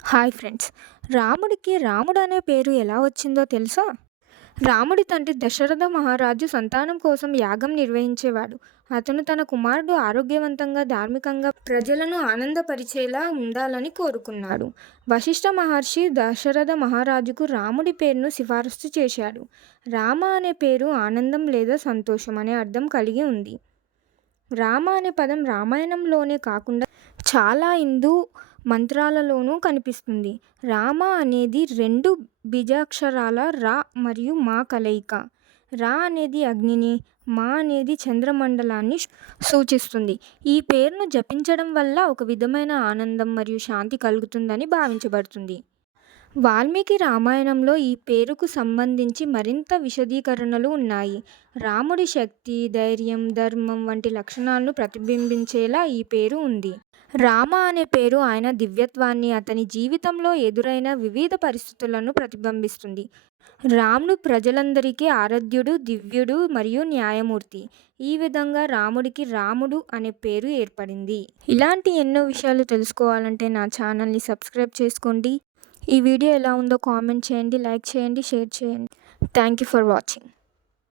Hi friends. రాముడికి రాముడు అనే పేరు ఎలా వచ్చిందో తెలుసా? రాముడి తండ్రి దశరథ మహారాజు సంతానం కోసం యాగం నిర్వహించేవాడు. అతను తన కుమారుడు ఆరోగ్యవంతంగా, ధార్మికంగా, ప్రజలను ఆనందపరిచేలా ఉండాలని కోరుకున్నాడు. వశిష్ఠ మహర్షి దశరథ మహారాజుకు రాముడి పేరును సిఫారసు చేశాడు. రామ అనే పేరు ఆనందం లేదా సంతోషం అనే అర్థం కలిగి ఉంది. రామ అనే పదం రామాయణంలోనే కాకుండా చాలా హిందూ మంత్రాలలోనూ కనిపిస్తుంది. రామ అనేది రెండు బీజాక్షరాల రా మరియు మా కలయిక. రా అనేది అగ్నిని, మా అనేది చంద్రమండలాన్ని సూచిస్తుంది. ఈ పేరును జపించడం వల్ల ఒక విధమైన ఆనందం మరియు శాంతి కలుగుతుందని భావించబడుతుంది. వాల్మీకి రామాయణంలో ఈ పేరుకు సంబంధించి మరింత విశదీకరణలు ఉన్నాయి. రాముడి శక్తి, ధైర్యం, ధర్మం వంటి లక్షణాలను ప్రతిబింబించేలా ఈ పేరు ఉంది. రామ అనే పేరు ఆయన దివ్యత్వాన్ని, అతని జీవితంలో ఎదురైన వివిధ పరిస్థితులను ప్రతిబింబిస్తుంది. రాముడు ప్రజలందరికీ ఆరాధ్యుడు, దివ్యుడు మరియు న్యాయమూర్తి. ఈ విధంగా రాముడికి రాముడు అనే పేరు ఏర్పడింది. ఇలాంటి ఎన్నో విషయాలు తెలుసుకోవాలంటే నా ఛానల్ని సబ్స్క్రైబ్ చేసుకోండి. ఈ వీడియో ఎలా ఉందో కామెంట్ చేయండి, లైక్ చేయండి, షేర్ చేయండి. Thank you for watching.